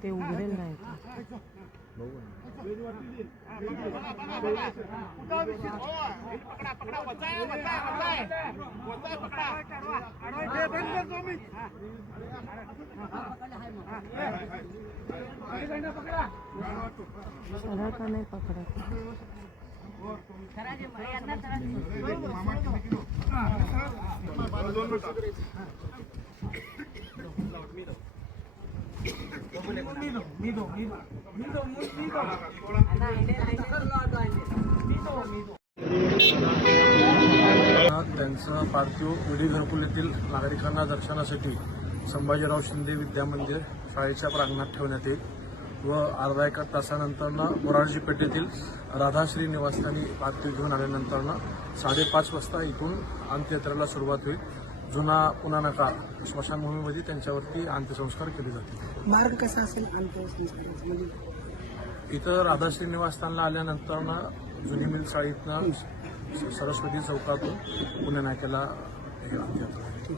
તે ઉઘરેલ ના સરક પકડા त्यांचं पार्थिव विडी घरकुल येथील नागरिकांना दर्शनासाठी संभाजीराव शिंदे विद्या मंदिर शाळेच्या प्रांगणात ठेवण्यात येईल व अर्धा एका तासानंतरनं मोरारजी पेठेतील राधाश्री निवासस्थानी पार्थिव घेऊन आल्यानंतरनं साडेपाच वाजता इथून अंत्ययात्रेला सुरुवात होईल. जुना पुन्हा नका स्मशानभूमीमध्ये त्यांच्यावरती अंत्यसंस्कार केले जातील. मार्ग कसा असेल अंत्यसंस्काराचा म्हणजे इथं राधाश्री निवासस्थानला आल्यानंतरनं जुनी मिल शाळेतनं सरस्वती चौकातून पुणे नाक्याला हे अंत्ययात्रा